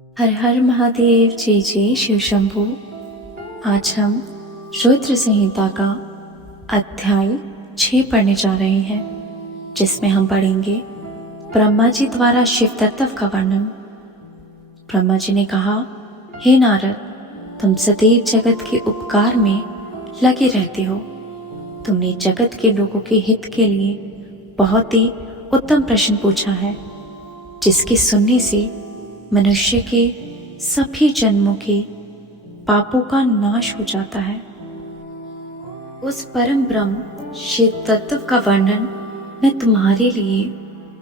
हर हर महादेव, जय जय शिव शंभू। आज हम रुद्र संहिता का अध्याय 6 पढ़ने जा रहे हैं, जिसमें हम पढ़ेंगे ब्रह्मा जी द्वारा शिव तत्व का वर्णन। ब्रह्मा जी ने कहा, हे नारद, तुम सदैव जगत के उपकार में लगे रहते हो। तुमने जगत के लोगों के हित के लिए बहुत ही उत्तम प्रश्न पूछा है, जिसके सुनने से मनुष्य के सभी जन्मों के पापों का नाश हो जाता है। उस परम ब्रह्म शिव तत्व का वर्णन मैं तुम्हारे लिए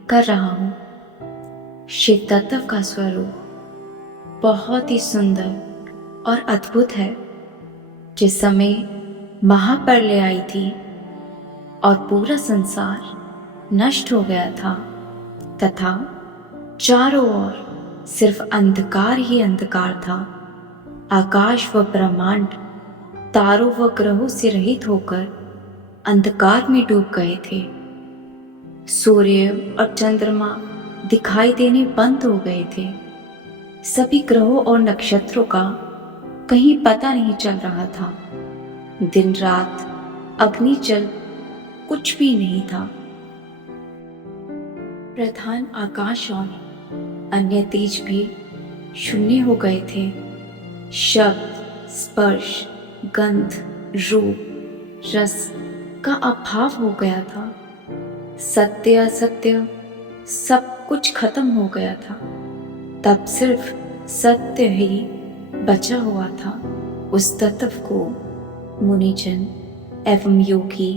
कर रहा हूं। शिव तत्व का स्वरूप बहुत ही सुंदर और अद्भुत है। जिस समय महाप्रलय आई थी और पूरा संसार नष्ट हो गया था तथा चारों ओर सिर्फ अंधकार ही अंधकार था, आकाश व ब्रह्मांड तारों व ग्रहों से रहित होकर अंधकार में डूब गए थे। सूर्य और चंद्रमा दिखाई देने बंद हो गए थे। सभी ग्रहों और नक्षत्रों का कहीं पता नहीं चल रहा था। दिन रात अग्नि जल कुछ भी नहीं था। प्रधान आकाश और अन्य तेज भी शून्य हो गए थे। शब्द, स्पर्श, गंध, रूप, रस का अभाव हो गया था। सत्य असत्य सब कुछ खत्म हो गया था। तब सिर्फ सत्य ही बचा हुआ था। उस तत्व को मुनिजन एवं योगी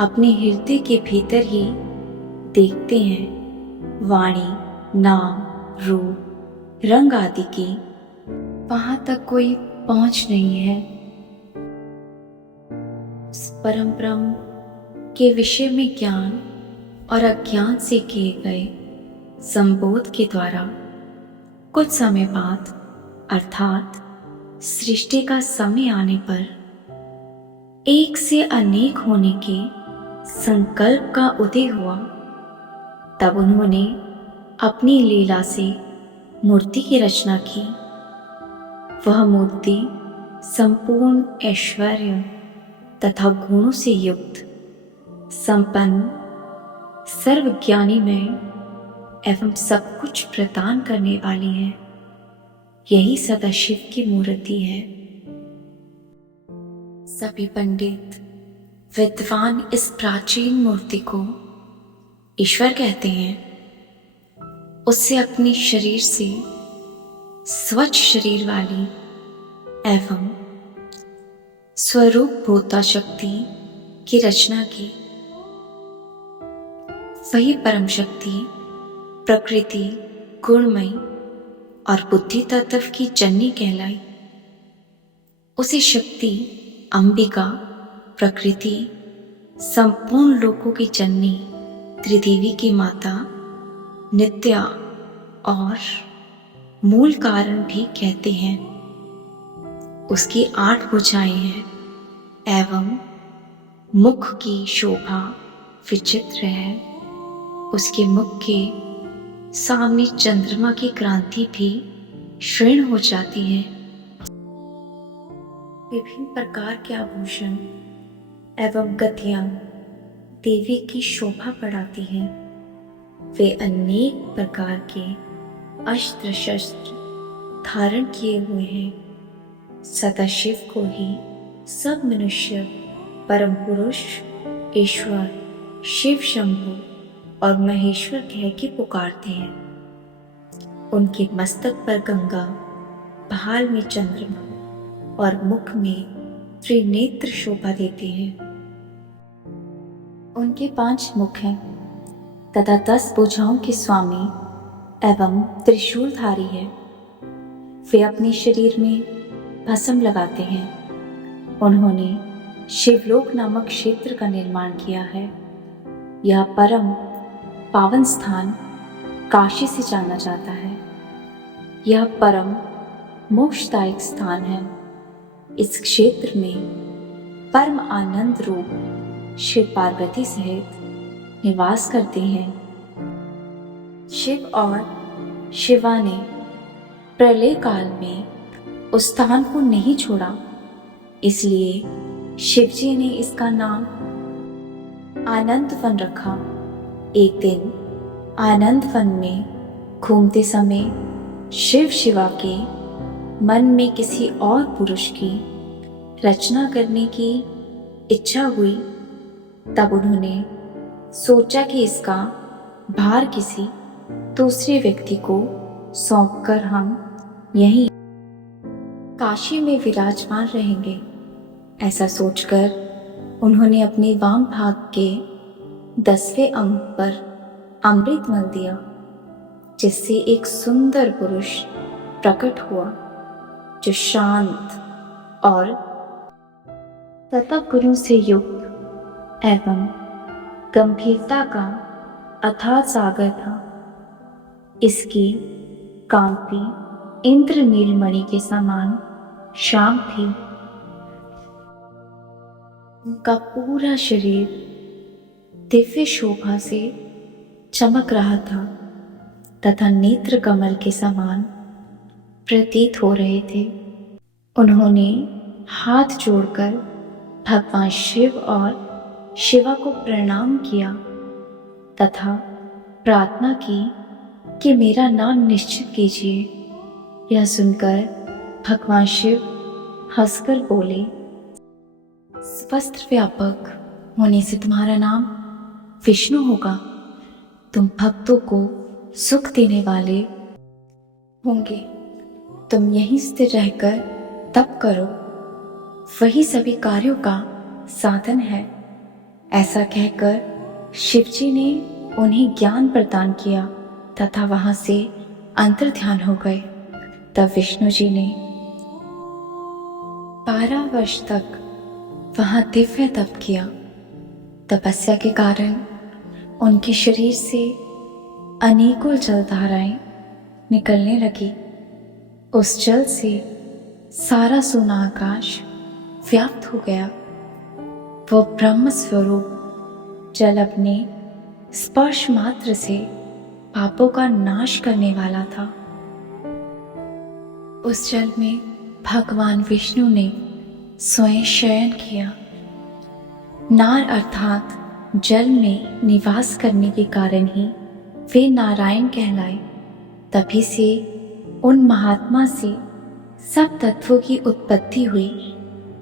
अपने हृदय के भीतर ही देखते हैं। वाणी, नाम, रूप, रंग आदि की वहां तक कोई पहुंच नहीं है। परम ब्रह्म के विषय में ज्ञान और अज्ञान से किए गए संबोध के द्वारा कुछ समय बाद अर्थात सृष्टि का समय आने पर एक से अनेक होने के संकल्प का उदय हुआ। तब उन्होंने अपनी लीला से मूर्ति की रचना की। वह मूर्ति संपूर्ण ऐश्वर्य तथा गुणों से युक्त, संपन्न, सर्वज्ञानी में एवं सब कुछ प्रदान करने वाली है। यही सदाशिव की मूर्ति है। सभी पंडित विद्वान इस प्राचीन मूर्ति को ईश्वर कहते हैं। उससे अपने शरीर से स्वच्छ शरीर वाली एवं स्वरूप भूता शक्ति की रचना की। वही परम शक्ति प्रकृति, गुणमयी और बुद्धि तत्व की जननी कहलाई। उसी शक्ति अंबिका, प्रकृति, संपूर्ण लोकों की जननी, त्रिदेवी की माता, नित्या और मूल कारण भी कहते हैं। उसकी 8 भुजाएं हैं एवं मुख की शोभा विचित्र है। उसके मुख के सामने चंद्रमा की क्रांति भी क्षीण हो जाती है। विभिन्न प्रकार के आभूषण एवं गतियां देवी की शोभा बढ़ाती हैं। वे अनेक प्रकार के अस्त्र शस्त्र धारण किए हुए हैं। सदाशिव को ही सब मनुष्य परम पुरुष, ईश्वर, शिव शंभु और महेश्वर कह के पुकारते हैं। उनके मस्तक पर गंगा, भाल में चंद्रमा और मुख में त्रिनेत्र शोभा देते हैं। उनके 5 मुख हैं तथा 10 भुजाओं के स्वामी एवं त्रिशूलधारी है। वे अपने शरीर में भस्म लगाते हैं। उन्होंने शिवलोक नामक क्षेत्र का निर्माण किया है। यह परम पावन स्थान काशी से जाना जाता है। यह परम मोक्षदायक स्थान है। इस क्षेत्र में परम आनंद रूप शिव पार्वती सहित निवास करते हैं। शिव और शिवा ने प्रलय काल में उस स्थान को नहीं छोड़ा, इसलिए शिवजी ने इसका नाम आनंद वन रखा। एक दिन आनंद वन में घूमते समय शिव शिवा के मन में किसी और पुरुष की रचना करने की इच्छा हुई। तब उन्होंने सोचा कि इसका भार किसी दूसरे व्यक्ति को सौंपकर हम यहीं काशी में विराजमान रहेंगे। ऐसा सोचकर उन्होंने अपने वाम भाग के 10वें अंग पर अमृत मल दिया, जिससे एक सुंदर पुरुष प्रकट हुआ जो शांत और तपगुणों से युक्त एवं गंभीरता का अथाह सागर था। इसकी कांति इंद्र नीलमणि के समान श्याम थी। उनका पूरा शरीर दिव्य शोभा से चमक रहा था तथा नेत्र कमल के समान प्रतीत हो रहे थे। उन्होंने हाथ जोड़कर भगवान शिव और शिवा को प्रणाम किया तथा प्रार्थना की कि मेरा नाम निश्चित कीजिए। यह सुनकर भगवान शिव हंसकर बोले, वस्त्र व्यापक होने से तुम्हारा नाम विष्णु होगा। तुम भक्तों को सुख देने वाले होंगे। तुम यहीं स्थिर रहकर तप करो, वही सभी कार्यों का साधन है। ऐसा कहकर शिवजी ने उन्हें ज्ञान प्रदान किया तथा वहां से अंतर ध्यान हो गए। तब विष्णु जी ने 12 वर्ष तक वहां दिव्य तप किया। तपस्या के कारण उनके शरीर से अनेकों जलधाराएं निकलने लगी। उस जल से सारा सोना आकाश व्याप्त हो गया। वो ब्रह्म स्वरूप जल अपने स्पर्श मात्र से पापों का नाश करने वाला था। उस जल में भगवान विष्णु ने स्वयं शयन किया। नार अर्थात जल में निवास करने के कारण ही वे नारायण कहलाए। तभी से उन महात्मा से सब तत्वों की उत्पत्ति हुई।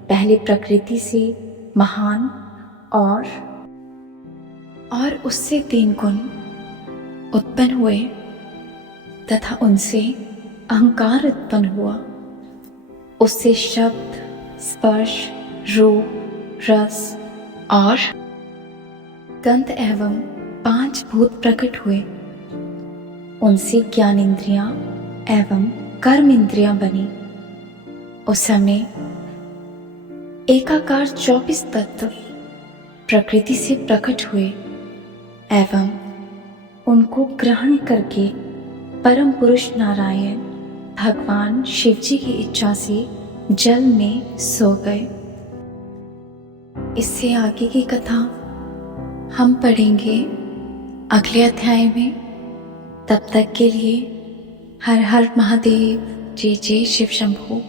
पहले प्रकृति से महान और उससे 3 गुण उत्पन्न हुए तथा उनसे अहंकार उत्पन्न हुआ। उससे शब्द, स्पर्श, रूप, रस और गंध एवं 5 भूत प्रकट हुए। उनसे ज्ञान इंद्रियां एवं कर्म इंद्रियां बनी। उस समय एकाकार 24 तत्व प्रकृति से प्रकट हुए एवं उनको ग्रहण करके परम पुरुष नारायण भगवान शिवजी की इच्छा से जल में सो गए। इससे आगे की कथा हम पढ़ेंगे अगले अध्याय में। तब तक के लिए हर हर महादेव, जय जय शिव शंभू।